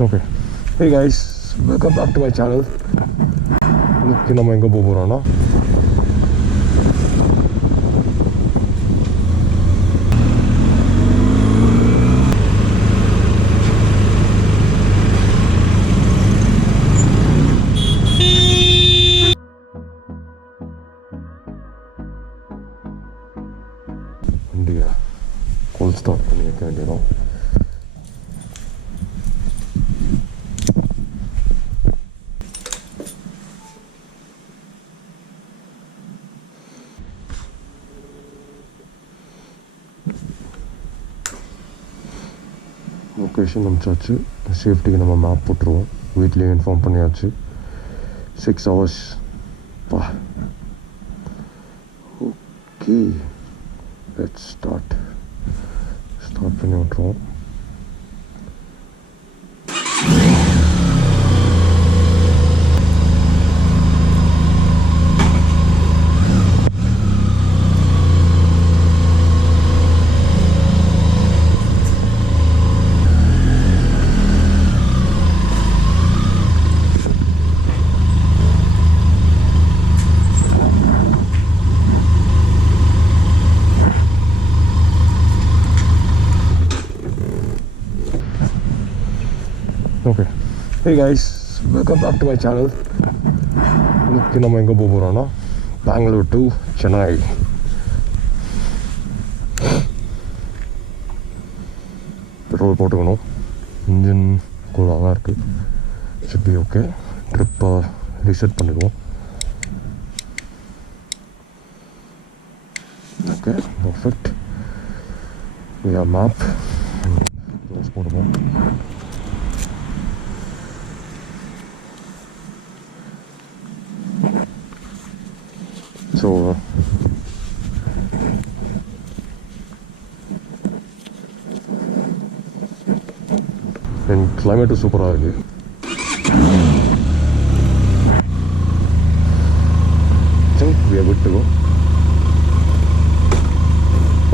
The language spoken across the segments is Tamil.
Okay. Hey guys, welcome back to my channel. இன்னைக்கு நம்ம எங்கே போக போகிறோம்னா வண்டியை கோல் ஸ்டார்ட் பண்ணி வைக்க வேண்டியதும். லொக்கேஷன் அனுப்பிச்சாச்சு. சேஃப்டிக்கு நம்ம மேப் போட்டுருவோம். வீட்லேயே இன்ஃபார்ம் பண்ணியாச்சு. 6 hours பா. ஓகே, லெட்ஸ் ஸ்டார்ட் பண்ணி விட்ருவோம். Okay. Hey guys, welcome back to my channel. இன்னைக்கு நம்ம எங்கே போக போகிறோம்னா பெங்களூர் டு சென்னை. பெட்ரோல் போட்டுக்கணும். இன்ஜின் கூலாக தான் இருக்குது. Should be okay. ட்ரிப்பை ரீசெட் பண்ணிடுவோம். Okay, perfect. We have map. Close போடுவோம். ஸோ கிளைமேட்டு சூப்பராக இருக்குது. We are good to go.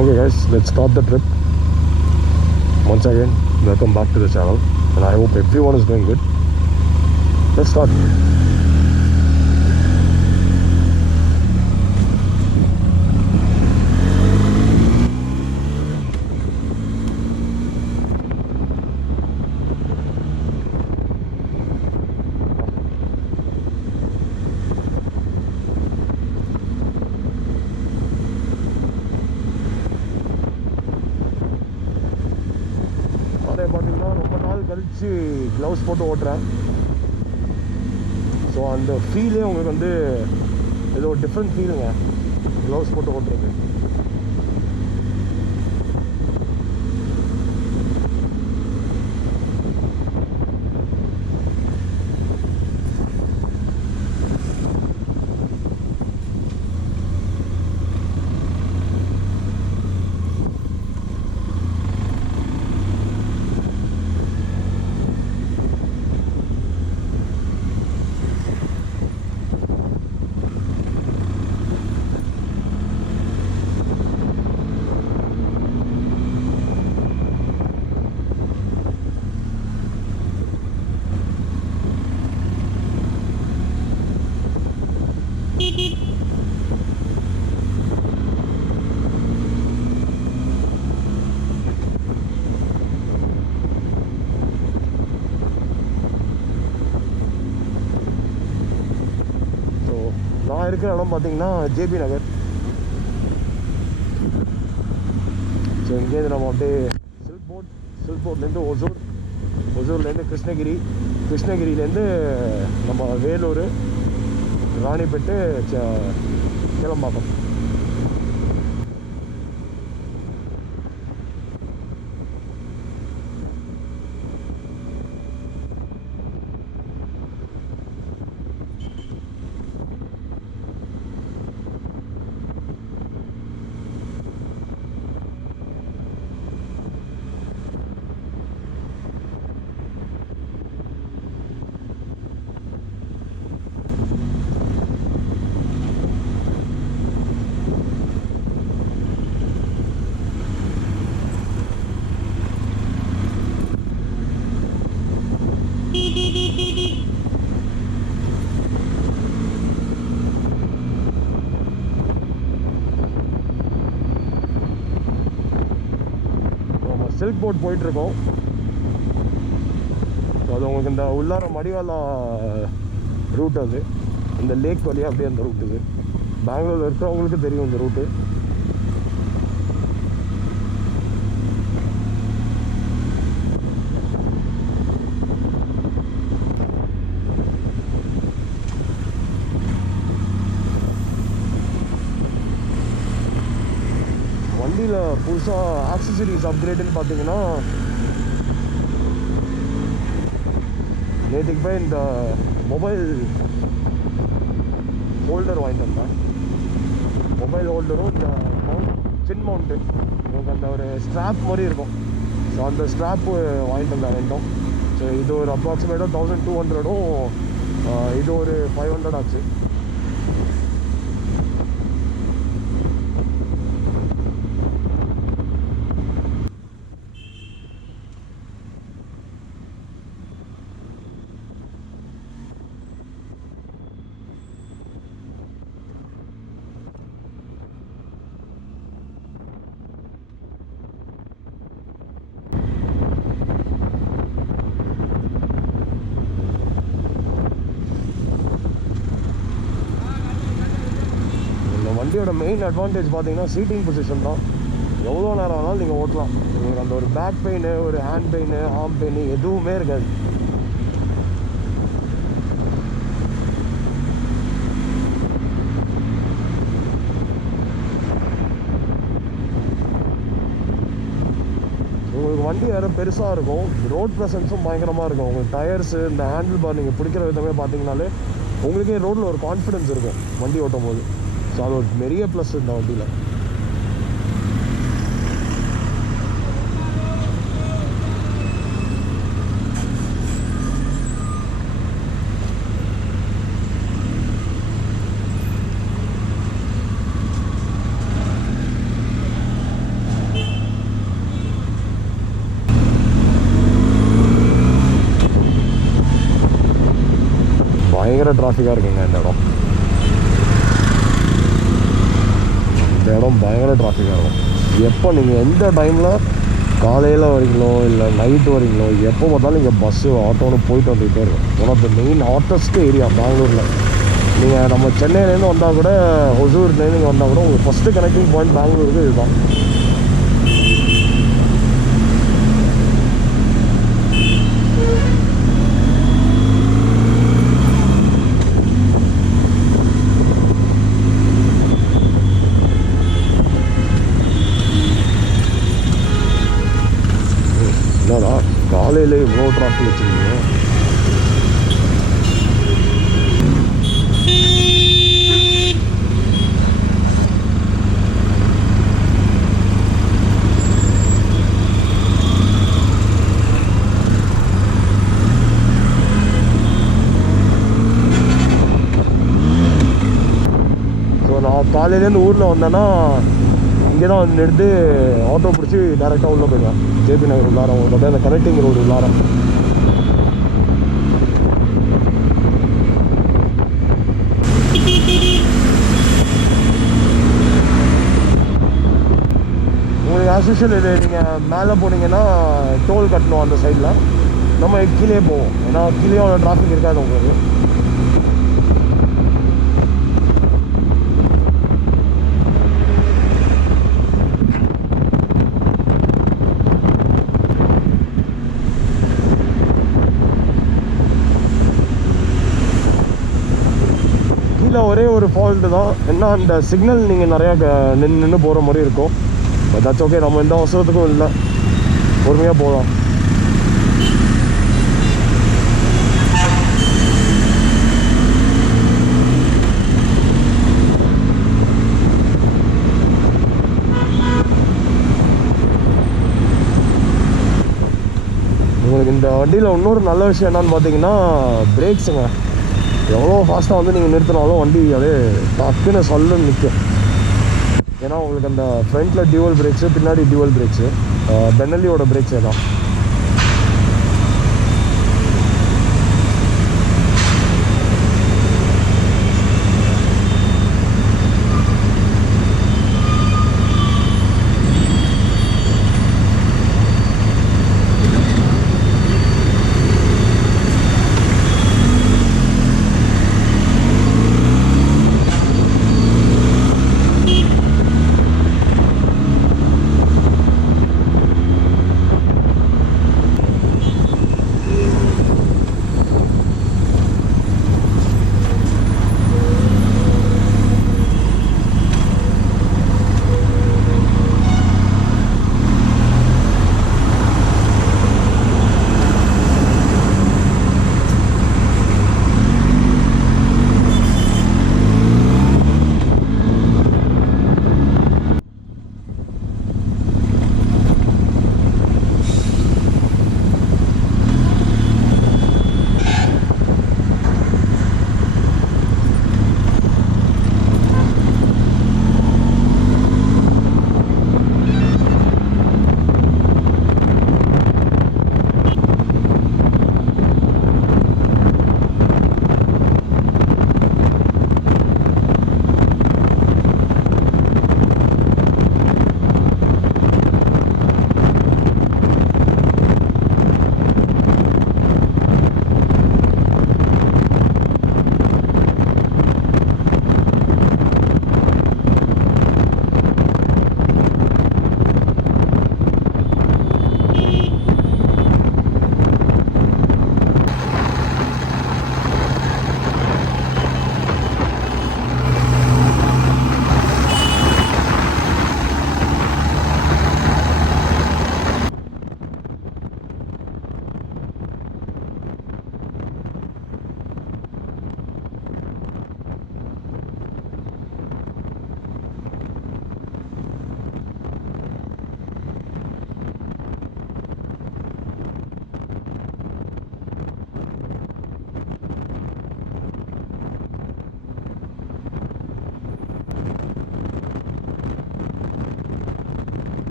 Okay guys, let's start the trip. Once again, welcome back to the channel and I hope everyone is doing good. Let's start. பார்த்தீங்கன்னா ரொம்ப நாள் கழித்து க்ளவுஸ் போட்டு ஓட்டுறேன். ஸோ அந்த ஃபீலே உங்களுக்கு வந்து ஏதோ ஒரு டிஃப்ரெண்ட் ஃபீலுங்க க்ளவுஸ் போட்டு ஓட்டுறது. நான் இருக்கிற இடம் பார்த்தீங்கன்னா ஜேபி நகர். ஸோ இங்கேருந்து நம்ம அப்படியே சில்போர்ட்லேருந்து ஒசூர்லேருந்து கிருஷ்ணகிரியிலேருந்து நம்ம வேலூர், ராணிப்பேட்டு, கிளம்பாக்கம். சில்க் போட் போயிட்டுருக்கோம். ஸோ அது உங்களுக்கு இந்த உள்ளார மடிவாலா ரூட், அது இந்த லேக் வழியாக அப்படியே அந்த ரூட். இது பெங்களூரில் இருக்கிறவங்களுக்கு தெரியும் இந்த ரூட்டு. வண்டியில் புதுசாக ஆக்சசரிஸ் அப்கிரேடுன்னு பார்த்தீங்கன்னா, நேற்றுக்கு போய் இந்த மொபைல் ஹோல்டர் வாங்கிட்டு வந்தேன். மொபைல் ஹோல்டரும் இந்த சின் மவுண்ட்டு உங்களுக்கு அந்த ஒரு ஸ்ட்ராப் மாதிரி இருக்கும். ஸோ அந்த ஸ்ட்ராப்பு வாங்கிட்டு வந்தேன் ரெண்டும். ஸோ இது ஒரு அப்ராக்சிமேட்டாக 1200, இது ஒரு 500 ஆச்சு. வண்டியோட மெயின் அட்வான்டேஜ் பார்த்தீங்கன்னா சீட்டிங் பொசிஷன் தான். எவ்வளோ நேரம் ஆனாலும் நீங்கள் ஓட்டலாம். உங்களுக்கு அந்த ஒரு பேக் பெயின், ஒரு ஹேண்ட் பெயின், ஆர்ம் பெயின் எதுவுமே இருக்காது. உங்களுக்கு வண்டி வேறு பெருசாக இருக்கும், ரோட் ப்ரெசன்ஸும் பயங்கரமாக இருக்கும். உங்களுக்கு டயர்ஸு, இந்த ஹேண்டில் பார் நீங்கள் பிடிக்கிற விதமே பார்த்தீங்கனாலே உங்களுக்கே ரோட்டில் ஒரு கான்ஃபிடென்ஸ் இருக்கும் வண்டி ஓட்டும் போது. ஸோ அது ஒரு பெரிய ப்ளஸ் இந்த வண்டியில். பயங்கர டிராஃபிக்காக இருக்குங்க இந்த இடம். இந்த இடம் பயங்கர டிராஃபிக்காக இருக்கும். எப்போ நீங்கள் எந்த டைமில் காலையில் வரீங்களோ இல்லை நைட்டு வரீங்களோ, எப்போ பார்த்தாலும் இங்கே பஸ்ஸு ஆட்டோன்னு போயிட்டு வந்துகிட்டே இருக்கும். One of the main hottest area பெங்களூரில். நீங்கள் நம்ம சென்னையிலேருந்து வந்தால் கூட, ஒசூர்லேருந்து நீங்கள் வந்தால் கூட உங்களுக்கு ஃபஸ்ட்டு கனெக்டிங் பாயிண்ட் பெங்களூருக்கு இதுதான். என்னடா காலையில் இவ்வளோ டிராஃபிக் வச்சுருக்கீங்க? ஸோ நான் காலையிலேருந்து ஊரில் வந்தேன்னா இங்கே தான் வந்து நிறுத்து ஆட்டோ பிடிச்சி டேரெக்டாக உள்ளே போயிடுவேன். ஜேபி நகர் உள்ளாரம் உங்களுக்கு அந்த கனெக்டிங் ரோடு உள்ளாரம். உங்களுக்கு ஆஸ் யூஷுவல் இது நீங்கள் மேலே போனீங்கன்னா டோல் கட்டணும் அந்த சைடில். நம்ம கீழே போவோம், ஏன்னா கீழே அவ்வளோ டிராஃபிக் இருக்காது உங்களுக்கு. கீழே ஒரே ஒரு ஃபால்ட்டு தான் என்ன, அந்த சிக்னல் நீங்கள் நிறையா நின்று போகிற மாதிரி இருக்கும். பட் தட்ஸ் ஓகே, நம்ம எந்த அவசரத்துக்கும் இல்லை, பொறுமையாக போகலாம். உங்களுக்கு இந்த வண்டியில் இன்னொரு நல்ல விஷயம் என்னன்னு பார்த்தீங்கன்னா பிரேக்ஸுங்க. எவ்வளோ ஃபாஸ்ட்டாக வந்து நீங்கள் நிறுத்தினாலும் வண்டி அப்படியே டக்குன்னு சொல்லுன்னு நிற்கும். ஏன்னா உங்களுக்கு அந்த ஃப்ரண்ட்டில் டியூவல் பிரேக்ஸு, பின்னாடி டியூவல் பிரேக்ஸு, பெனலியோட பிரேக்ஸே தான்.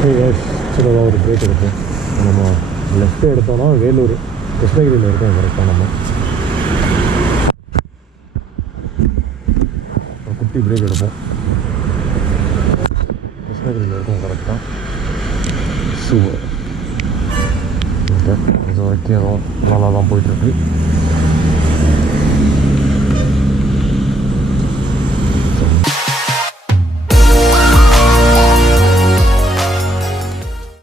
சின்னதாக ஒரு பிரேக் எடுப்போம். நம்ம லெஃப்ட்டு எடுத்தோன்னா வேலூர் கிருஷ்ணகிரியில் இருக்கோம் கரெக்டாக. நம்ம குட்டி பிரேக் எடுப்போம். கிருஷ்ணகிரியில் இருக்கோம் கரெக்டாக. சூப்பர். ஓகே, இது வரைக்கும் எதுவும் நல்லா தான் போயிட்டுருக்கு.